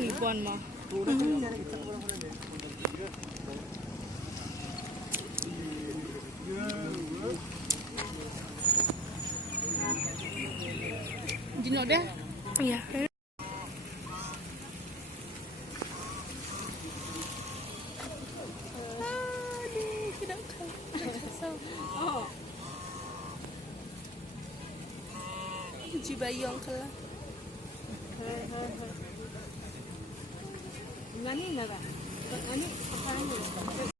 nih buan mah. Dino deh. Iya. Oh. Cibayong kala. Ngani nggak? Ngani apa